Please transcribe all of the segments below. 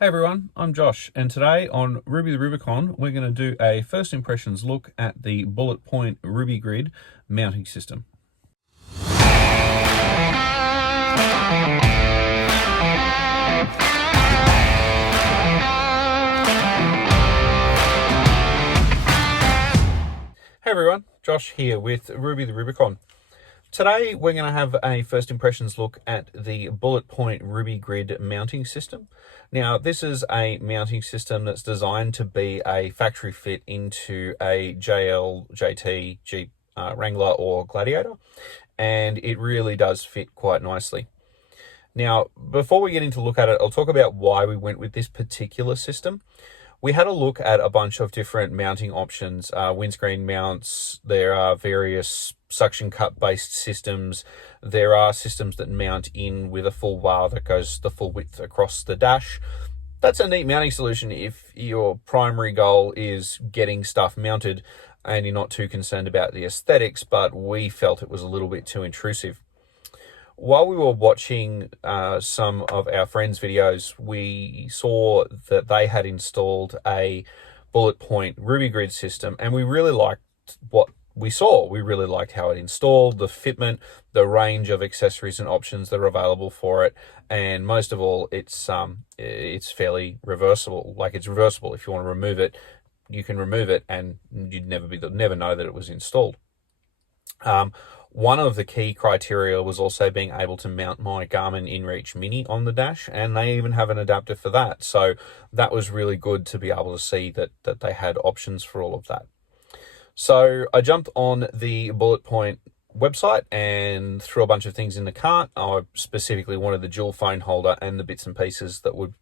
Hey everyone, I'm Josh, and today on Rubi the Rubicon, we're going to do a first impressions look at the Bulletpoint Rubigrid mounting system. Hey everyone, Josh here with Rubi the Rubicon. Today we're going to have a first impressions look at the Bulletpoint Rubigrid mounting system. Now this is a mounting system that's designed to be a factory fit into a JT, Jeep Wrangler or Gladiator, and it really does fit quite nicely. Now before we get into look at it, I'll talk about why we went with this particular system. We had a look at a bunch of different mounting options, windscreen mounts. There are various suction cup based systems. There are systems that mount in with a full bar that goes the full width across the dash. That's a neat mounting solution if your primary goal is getting stuff mounted and you're not too concerned about the aesthetics, but we felt it was a little bit too intrusive. While we were watching some of our friends' videos, we saw that they had installed a Bulletpoint Rubigrid system, and we really liked what we saw. We really liked how it installed, the fitment, the range of accessories and options that are available for it, and most of all, it's fairly reversible. Like, it's reversible. If you want to remove it, you can remove it, and you'd never know that it was installed. One of the key criteria was also being able to mount my Garmin inReach Mini on the dash, and they even have an adapter for that. So that was really good to be able to see that they had options for all of that. So I jumped on the Bulletpoint website and threw a bunch of things in the cart. I specifically wanted the dual phone holder and the bits and pieces that would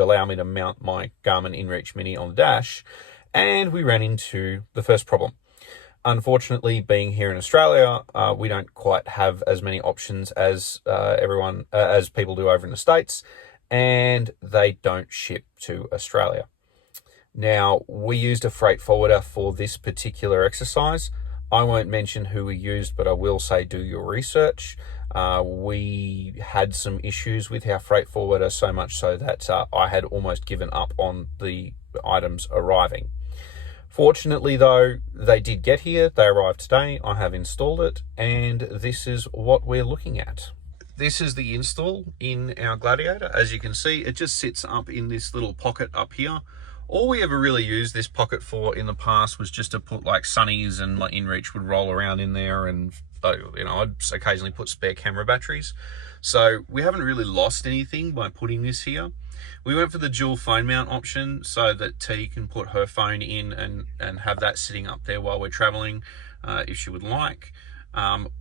allow me to mount my Garmin inReach Mini on the dash, and we ran into the first problem. Unfortunately, being here in Australia, we don't quite have as many options as as people do over in the States, and they don't ship to Australia. Now, we used a freight forwarder for this particular exercise. I won't mention who we used, but I will say do your research. We had some issues with our freight forwarder, so much so that I had almost given up on the items arriving. Fortunately, though, they did get here. They arrived today. I have installed it, and this is what we're looking at. This is the install in our Gladiator. As you can see, it just sits up in this little pocket up here. All we ever really used this pocket for in the past was just to put like sunnies, and my inReach would roll around in there, and I'd occasionally put spare camera batteries. So we haven't really lost anything by putting this here. We went for the dual phone mount option so that T can put her phone in and have that sitting up there while we're traveling, if she would like.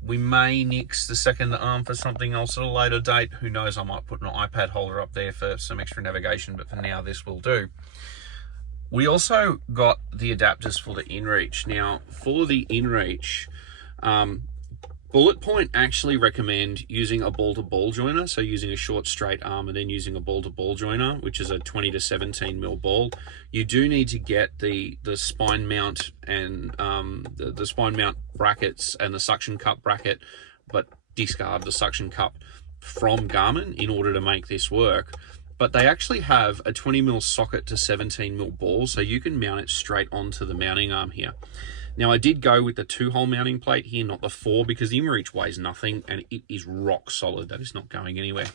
We may nix the second arm for something else at a later date. Who knows, I might put an iPad holder up there for some extra navigation, but for now this will do. We also got the adapters for the inReach. Now, for the inReach, Bulletpoint actually recommend using a ball-to-ball joiner, so using a short straight arm and then using a ball-to-ball joiner, which is a 20 to 17 mil ball. You do need to get the spine mount and the spine mount brackets and the suction cup bracket, but discard the suction cup from Garmin in order to make this work. But they actually have a 20 mil socket to 17 mil ball, so you can mount it straight onto the mounting arm here. Now, I did go with the 2-hole mounting plate here, not the 4, because the inReach weighs nothing and it is rock solid. That is not going anywhere.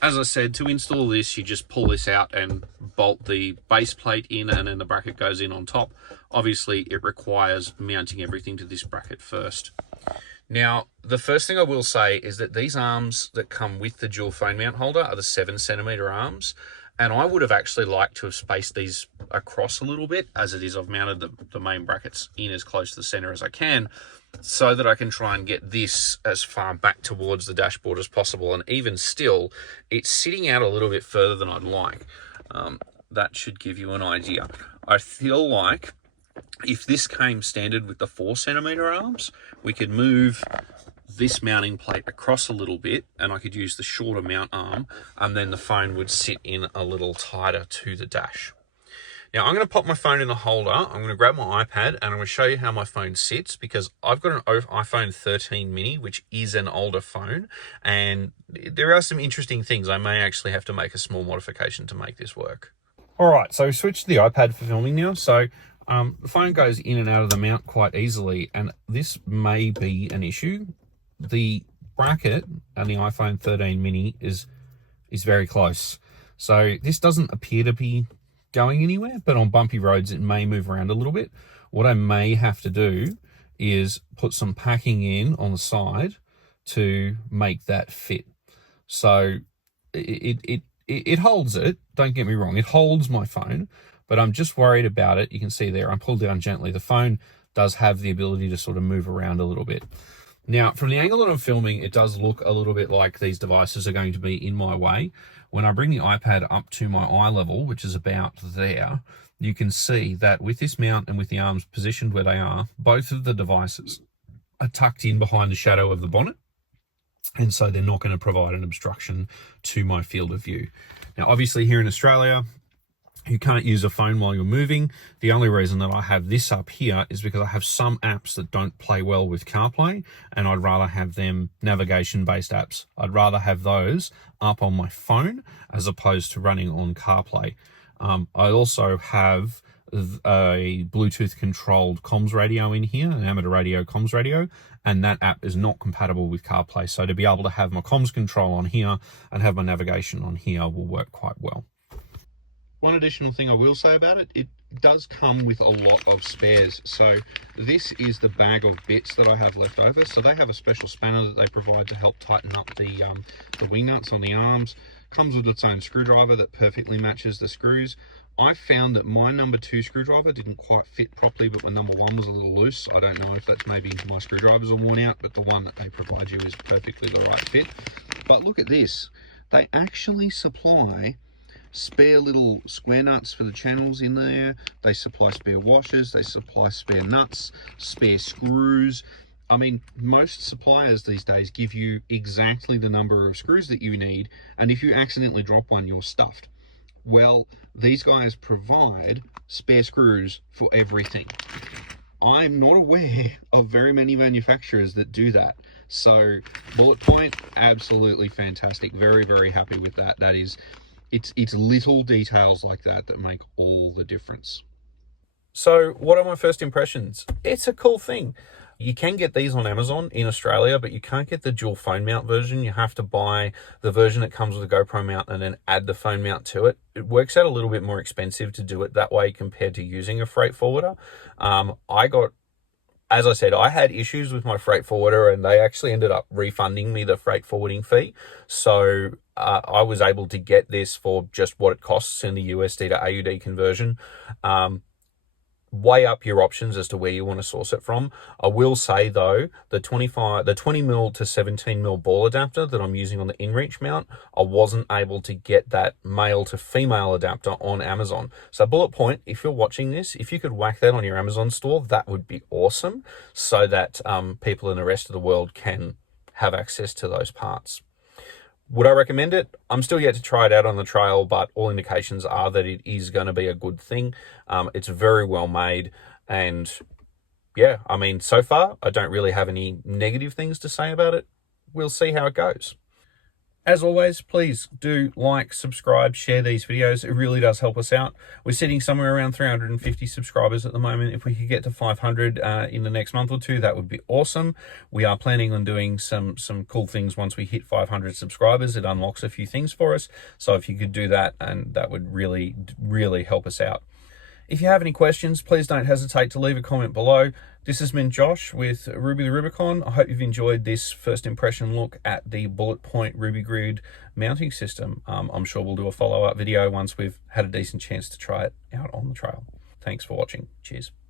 As I said, to install this, you just pull this out and bolt the base plate in, and then the bracket goes in on top. Obviously, it requires mounting everything to this bracket first. Now, the first thing I will say is that these arms that come with the dual phone mount holder are the 7cm arms. And I would have actually liked to have spaced these across a little bit. As it is, I've mounted the main brackets in as close to the center as I can, so that I can try and get this as far back towards the dashboard as possible. And even still, it's sitting out a little bit further than I'd like. That should give you an idea. I feel like if this came standard with the 4cm arms, we could move this mounting plate across a little bit, and I could use the shorter mount arm, and then the phone would sit in a little tighter to the dash. Now I'm going to pop my phone in the holder, I'm going to grab my iPad, and I'm going to show you how my phone sits, because I've got an iPhone 13 mini, which is an older phone, and there are some interesting things. I may actually have to make a small modification to make this work. All right, so we switched to the iPad for filming now. So the phone goes in and out of the mount quite easily, and this may be an issue. The bracket on the iPhone 13 mini is very close. So this doesn't appear to be going anywhere, but on bumpy roads it may move around a little bit. What I may have to do is put some packing in on the side to make that fit. So it holds it, don't get me wrong, it holds my phone, but I'm just worried about it. You can see there, I pulled down gently. The phone does have the ability to sort of move around a little bit. Now, from the angle that I'm filming, it does look a little bit like these devices are going to be in my way. When I bring the iPad up to my eye level, which is about there, you can see that with this mount and with the arms positioned where they are, both of the devices are tucked in behind the shadow of the bonnet. And so they're not going to provide an obstruction to my field of view. Now, obviously here in Australia, you can't use a phone while you're moving. The only reason that I have this up here is because I have some apps that don't play well with CarPlay, and I'd rather have them navigation-based apps. I'd rather have those up on my phone as opposed to running on CarPlay. I also have a Bluetooth controlled comms radio in here, an amateur radio comms radio, and that app is not compatible with CarPlay. So to be able to have my comms control on here and have my navigation on here will work quite well. One additional thing I will say about it, it does come with a lot of spares. So this is the bag of bits that I have left over. So they have a special spanner that they provide to help tighten up the wing nuts on the arms. Comes with its own screwdriver that perfectly matches the screws. I found that my number 2 screwdriver didn't quite fit properly, but my number 1 was a little loose. I don't know if that's maybe my screwdrivers are worn out, but the one that they provide you is perfectly the right fit. But look at this. They actually supply spare little square nuts for the channels in there. They supply spare washers, they supply spare nuts, spare screws. I mean, most suppliers these days give you exactly the number of screws that you need, and if you accidentally drop one, you're stuffed. Well, these guys provide spare screws for everything. I'm not aware of very many manufacturers that do that. So Bulletpoint, absolutely fantastic. Very, very happy with that. That is, it's little details like that that make all the difference. So what are my first impressions? It's a cool thing. You can get these on Amazon in Australia, but you can't get the dual phone mount version. You have to buy the version that comes with a GoPro mount and then add the phone mount to it. It works out a little bit more expensive to do it that way compared to using a freight forwarder. As I said, I had issues with my freight forwarder and they actually ended up refunding me the freight forwarding fee. So I was able to get this for just what it costs in the USD to AUD conversion. Weigh up your options as to where you want to source it from. I will say though, the 20mm to 17mm ball adapter that I'm using on the inReach mount, I wasn't able to get that male to female adapter on Amazon. So Bulletpoint, if you're watching this, if you could whack that on your Amazon store, that would be awesome, so that people in the rest of the world can have access to those parts. Would I recommend it? I'm still yet to try it out on the trail, but all indications are that it is going to be a good thing. It's very well made, and yeah, I mean, so far, I don't really have any negative things to say about it. We'll see how it goes. As always, please do like, subscribe, share these videos. It really does help us out. We're sitting somewhere around 350 subscribers at the moment. If we could get to 500 in the next month or two, that would be awesome. We are planning on doing some cool things once we hit 500 subscribers. It unlocks a few things for us. So if you could do that, and that would really, really help us out. If you have any questions, please don't hesitate to leave a comment below. This has been Josh with For Rubi The Rubicon. I hope you've enjoyed this first impression look at the Bulletpoint Rubigrid mounting system. I'm sure we'll do a follow-up video once we've had a decent chance to try it out on the trail. Thanks for watching. Cheers.